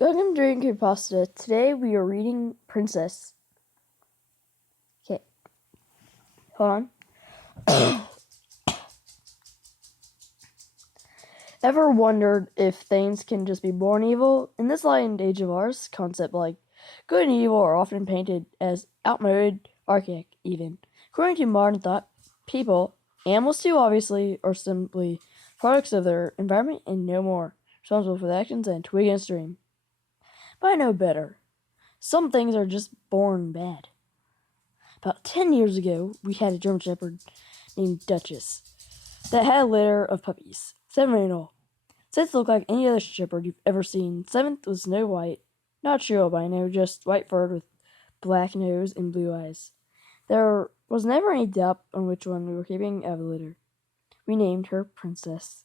Welcome to Creepypasta. Today we are reading Princess. Okay, hold on. Ever wondered if things can just be born evil? In this light and age of ours, concepts like good and evil are often painted as outmoded, archaic even. According to modern thought, people, animals too obviously, are simply products of their environment and no more responsible for the actions than a twig in a stream. But I know better. Some things are just born bad. About 10 years ago, we had a German Shepherd named Duchess that had a litter of puppies, 7 in all. 6 looked like any other shepherd you've ever seen. 7th was Snow White, not true albino, just white furred with black nose and blue eyes. There was never any doubt on which one we were keeping out of the litter. We named her Princess.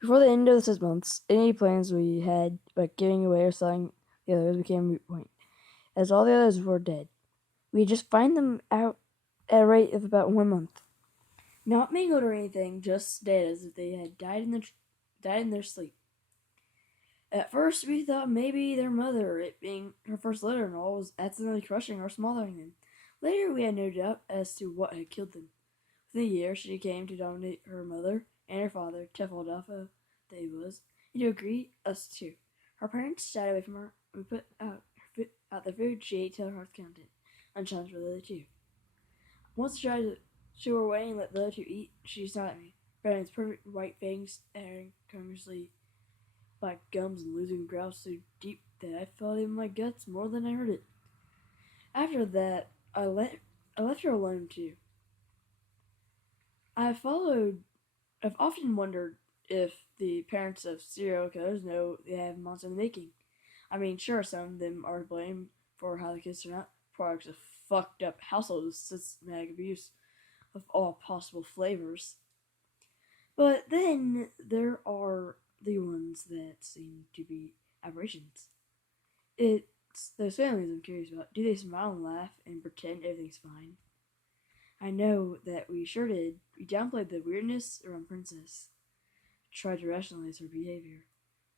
Before the end of the 6 months, any plans we had about giving away or selling the others became a moot point, as all the others were dead. We just find them out at a rate of about 1 month. Not mangled or anything, just dead as if they had died in their sleep. At first, we thought maybe their mother, it being her first litter and all, was accidentally crushing or smothering them. Later, we had no doubt as to what had killed them. Within a year, she came to dominate her mother and her father, Tefaldalfa, that he was, and to agree us too. Her parents shied away from her, and we put out the food she ate till her heart counted, unchallenged by the other two. Once I tried to shoo her away and let the other two eat, she snarled at me, baring its perfect white fangs, staring convulsively black gums and losing growls so deep that I felt it in my guts more than I heard it. After that, I left her alone too. I've often wondered if the parents of serial killers know they have monsters in the making. I mean, sure, some of them are to blame for how the kids turn out, products of fucked up households, systematic abuse of all possible flavors. But then there are the ones that seem to be aberrations. It's those families I'm curious about. Do they smile and laugh and pretend everything's fine? I know that we sure did. We downplayed the weirdness around Princess, tried to rationalize her behavior,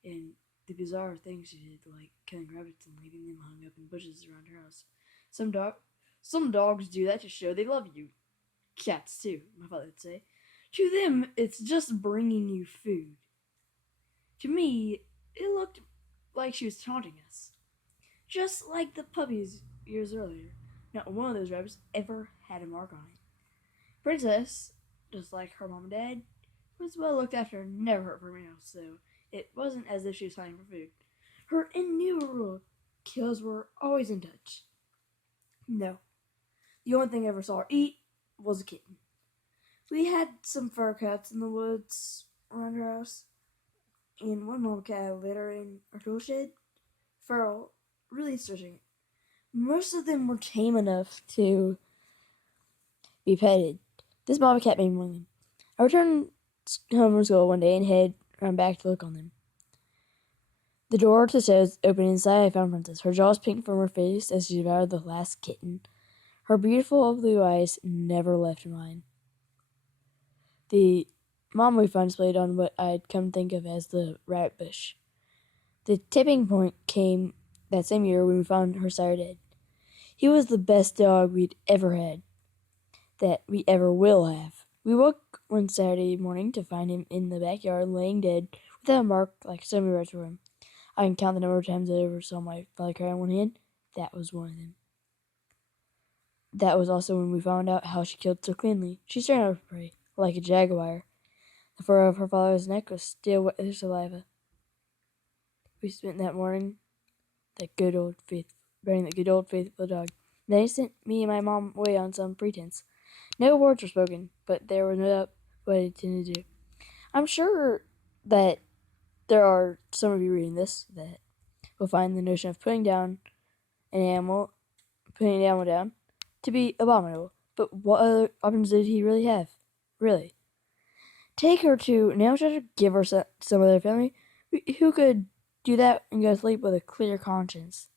and the bizarre things she did, like killing rabbits and leaving them hung up in bushes around her house. Some dogs do that to show they love you. Cats too, my father would say. To them, it's just bringing you food. To me, it looked like she was taunting us. Just like the puppies years earlier. Not one of those rabbits ever had a mark on it. Princess, just like her mom and dad, was well looked after and never hurt for meals, so it wasn't as if she was fighting for food. Her innumerable kills were always in touch. No. The only thing I ever saw her eat was a kitten. We had some fur cats in the woods around her house, and one mom cat had a litter in our tool shed. Feral, really stretching it. Most of them were tame enough to be petted. This mama cat made one of them. I returned home from school one day and ran back to look on them. The door to the shed was open. Inside I found Princess. Her jaws pink from her face as she devoured the last kitten. Her beautiful blue eyes never left mine. The mom we found displayed on what I'd come to think of as the rabbit bush. The tipping point came that same year when we found her sire dead. He was the best dog we'd ever had, that we ever will have. We woke one Saturday morning to find him in the backyard laying dead without a mark like so many rats were him. I can count the number of times I ever saw my father cry on one hand. That was one of them. That was also when we found out how she killed so cleanly. She stared at her prey like a jaguar. The fur of her father's neck was still wet with her saliva. We spent that morning burying that good old faithful dog. Then he sent me and my mom away on some pretense. No words were spoken, but there was no doubt what he intended to do. I'm sure that there are some of you reading this that will find the notion of putting an animal down, to be abominable. But what other options did he really have? Really? Take her to an animal shelter, give her some other family who could do that and go to sleep with a clear conscience.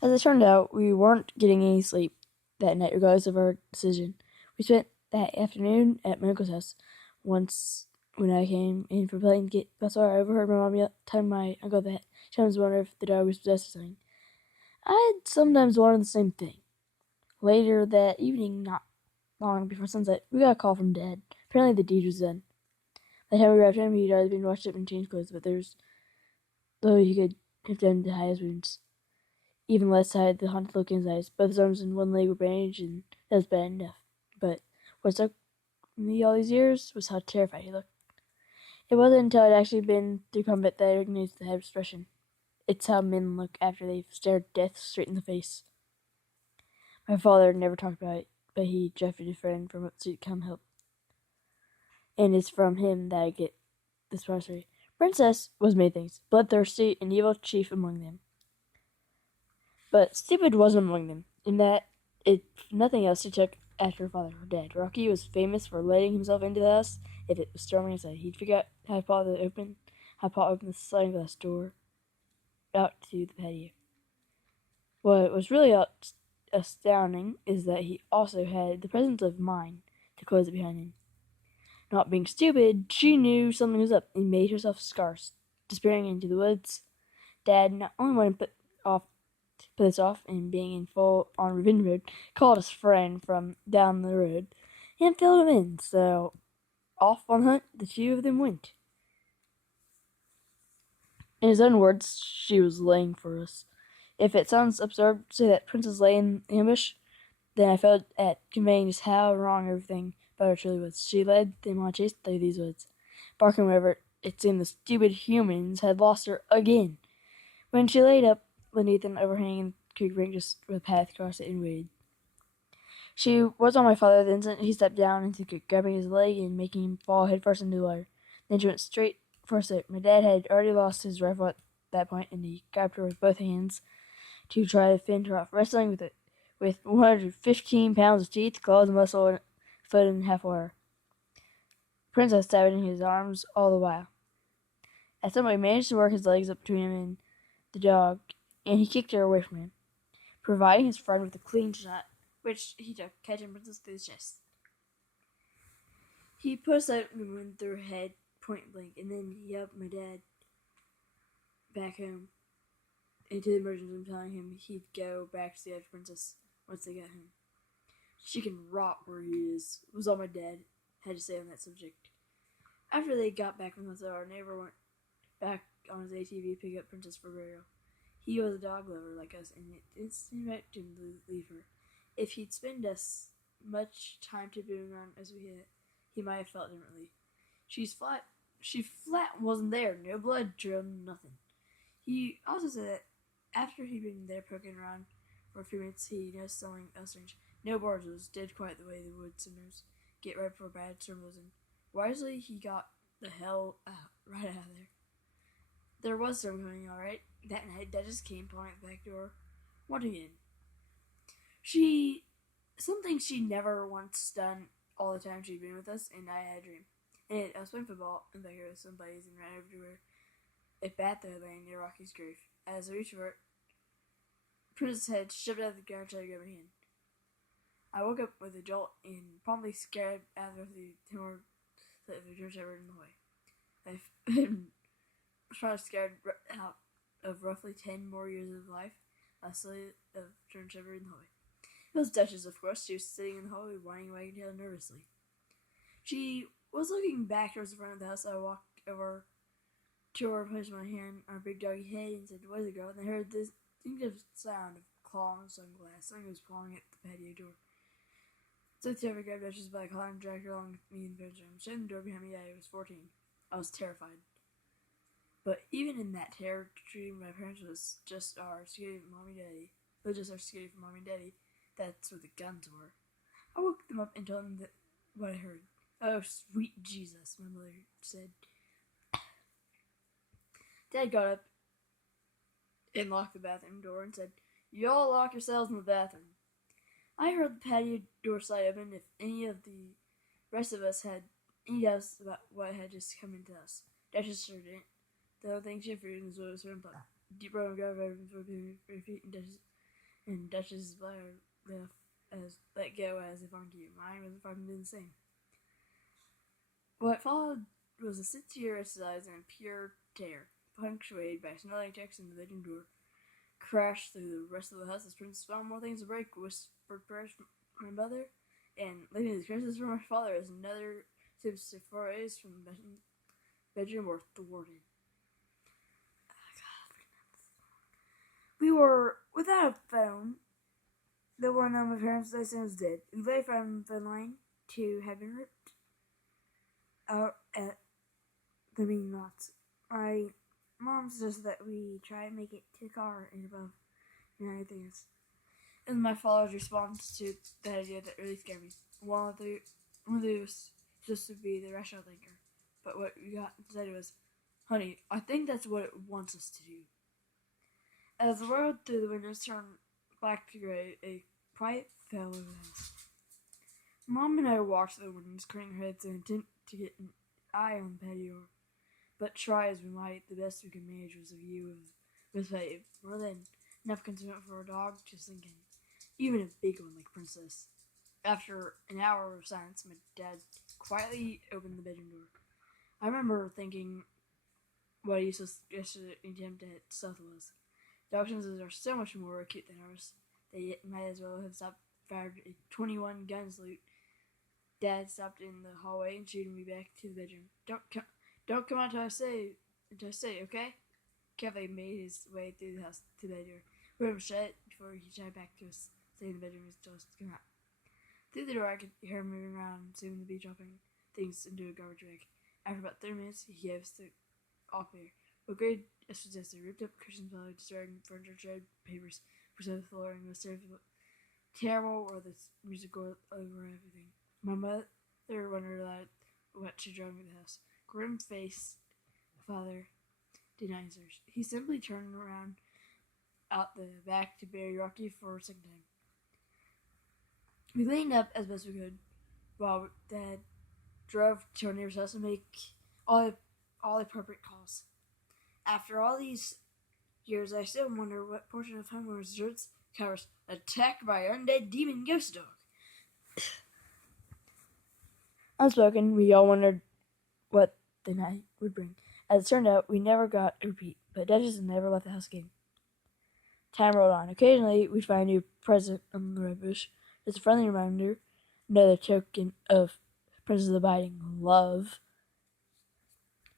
As it turned out, we weren't getting any sleep that night regardless of our decision. We spent that afternoon at my uncle's house once When I came in for playing get Buster, I overheard my mom telling my uncle that she was wondering if the dog was possessed or something. I had sometimes wondered the same thing. Later that evening, not long before sunset, we got a call from Dad. Apparently the deed was done. By the time we arrived home, he'd already been washed up and changed clothes, but there's though he could have done to hide his wounds. Even less to hide the haunted look in his eyes. Both his arms and one leg were bandaged, and that was bad enough. But what stuck me all these years was how terrified he looked. It wasn't until I'd actually been through combat that I recognized the head expression. It's how men look after they've stared death straight in the face. My father never talked about it, but he drafted a friend from upstate to come help. And it's from him that I get this story. Princess was many things, bloodthirsty and evil chief among them. But stupid wasn't among them, in that, if nothing else, she took after her father, her dad. Rocky was famous for letting himself into the house if it was storming inside. He'd figure out how to open the sliding glass door out to the patio. What was really astounding is that he also had the presence of mind to close it behind him. Not being stupid, she knew something was up and made herself scarce, disappearing into the woods. Dad not only wanted to put this off and being in full on revenge mode, called his friend from down the road and filled him in. So off on hunt, the two of them went. In his own words, she was laying for us. If it sounds absurd to say that Princess lay in ambush, then I felt at conveying just how wrong everything about her truly was. She led them on a chase through these woods, barking whenever it seemed the stupid humans had lost her again. When she laid up beneath an overhanging creek bank just with a path across it and waited. She was on my father the instant he stepped down into the creek, grabbing his leg and making him fall headfirst into the water. Then she went straight for a sip. My dad had already lost his rifle at that point, and he grabbed her with both hands to try to fend her off, wrestling with it with 115 pounds of teeth, claws, muscle, and foot in half water. Princess stabbed in his arms all the while. At some point, he managed to work his legs up between him and the dog, and he kicked her away from him, providing his friend with a clean shot, which he took, catching Princess through the chest. He put a sight wound through her head, point blank, and then he helped my dad back home into the emergency room, telling him he'd go back to see after Princess once they got home. She can rot where he is, was all my dad had to say on that subject. After they got back from the hospital, our neighbor went back on his ATV to pick up Princess for burial. He was a dog lover like us, and it didn't seem right to leave her. If he'd spent as much time tipping around as we had, he might have felt differently. She flat wasn't there. No blood trail, nothing. He also said that after he'd been there poking around for a few minutes, he noticed something else strange. No birds. It was dead quiet the way the woods sometimes get right before a bad storm blows in. Wisely, he got the hell right out of there. There was storm coming, all right. That night, Dad just came pulling at the back door. What again? Something she never once done all the time she'd been with us, and I had a dream. And I was playing football in the backyard with some buddies and ran over to where a bat that laying near Rocky's grave. As I reached for it, Princess' head shoved out of the ground, trying to grab my hand. I woke up with a jolt and promptly scared out of the timor that the German Shepherd in the way. I've been probably scared out of roughly 10 more years of life, lastly of German Shepherd in the hallway. It was Duchess, of course. She was sitting in the hallway, whining, wagging her tail nervously. She was looking back towards the front of the house. I walked over to her, placed my hand on her big doggy head, and said, "What is it, girl?" And I heard this distinctive sound of claw on some glass. Something was clawing at the patio door. So I grabbed Duchess by the collar and dragged her along with me in the bedroom. Shutting the door behind me, I was 14. I was terrified. But even in that terror dream, my parents was just our security for mommy and daddy. It was just our security for mommy and daddy. That's where the guns were. I woke them up and told them what I heard. "Oh, sweet Jesus," my mother said. Dad got up and locked the bathroom door and said, "You all lock yourselves in the bathroom." I heard the patio door slide open. If any of the rest of us had any doubts about what had just come into us, Duchess sure didn't. The only thing she feared was what was her blood. Deep brown grabbed over for her feet, and Duchess's bladder let go as if on cue. Mine was fucking doing the same. What followed was a sincere exercise in pure terror, punctuated by smelling checks in the bedroom door. Crashed through the rest of the house as Prince found more things to break, whispered prayers from my mother, and leaving the curses from my father as another superstitious forays from the bedroom were thwarted. We were without a phone. The one on my parents' side was dead. We lay from the line to have been ripped out at the meeting lots. My mom suggested that we try and make it to the car and above and everything else. And my father's response to that idea that really scared me. One of the was just to be the rational thinker. But what we got instead was, honey, I think that's what it wants us to do. As the world through the windows turned black to gray, a quiet fell over the house. Mom and I walked to the windows, craning our heads in intent to get an eye on the patio. But try as we might, the best we could manage was a view of patio. More than enough concern for a dog to sink in, even a big one like Princess. After an hour of silence, my dad quietly opened the bedroom door. I remember thinking what a useless attempt at stealth was. Dog senses are so much more acute than ours. They might as well have fired a 21 gun salute. Dad stopped in the hallway and shooed me back to the bedroom. Don't come out until I say, okay? Kevin made his way through the house to the bedroom. We were shut before he shot back to us, saying the bedroom was just come out. Through the door, I could hear him moving around, soon to be dropping things into a garbage bag. After about 30 minutes, he gave us the all clear. What grade suggested ripped up Christian pillow, destroying furniture, shredded papers, preserved the floor, and was terrible or the music over everything. My mother wondered what she drove me to the house. Grim-faced father did not answer. He simply turned around out the back to bury Rocky for a second time. We cleaned up as best we could while Dad drove to our neighbor's house to make all the appropriate calls. After all these years, I still wonder what portion of homeowners' desserts covers attacked by undead demon ghost dog. Unspoken, we all wondered what the night would bring. As it turned out, we never got a repeat, but Duchess never left the house again. Time rolled on. Occasionally, we'd find a new present on the red bush. Just a friendly reminder, another token of Princess abiding love.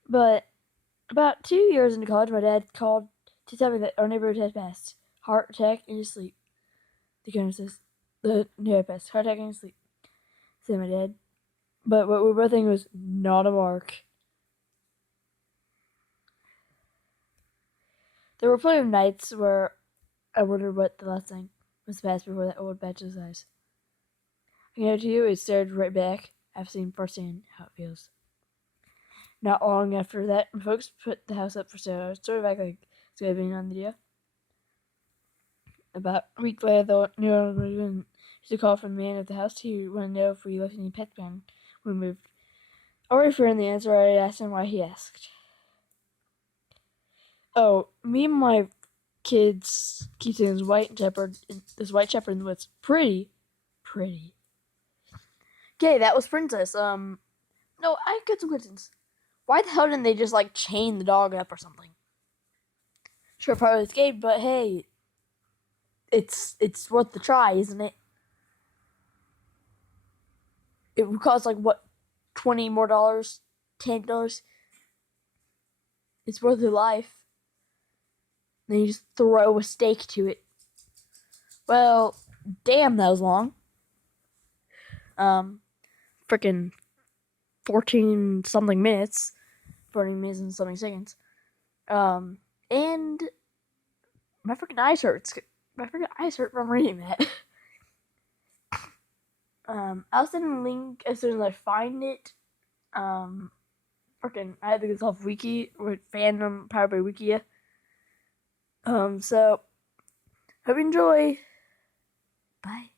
But about 2 years into college, my dad called to tell me that our neighborhood had passed. Heart attack in his sleep. The neighborhood passed. Heart attack in his sleep, said my dad. But what we were both thinking was not a mark. There were plenty of nights where I wondered what the last thing was passed before that old batch of eyes. I guarantee you, it stared right back. I've seen firsthand how it feels. Not long after that, folks put the house up for sale. I was sort of back like been on the deal. About a week later, the new owner received a call from the man of the house. He wanted to know if we left any pets behind when we moved. Already fearing the answer, I asked him why he asked. Oh, me and my kids keep saying this white shepherd in the woods. Pretty. Okay, that was Princess. No, I got some questions. Why the hell didn't they just chain the dog up or something? Sure, probably escaped, but hey, it's worth the try, isn't it? It would cost $20 more, $10. It's worth your life. Then you just throw a stake to it. Well, damn, that was long. Freaking 14 something minutes, 40 minutes and something seconds. And my freaking eyes hurts. My freaking eyes hurt from reading that. I'll send a link as soon as I find it. I had to get off wiki with fandom powered by Wikia. So hope you enjoy. Bye.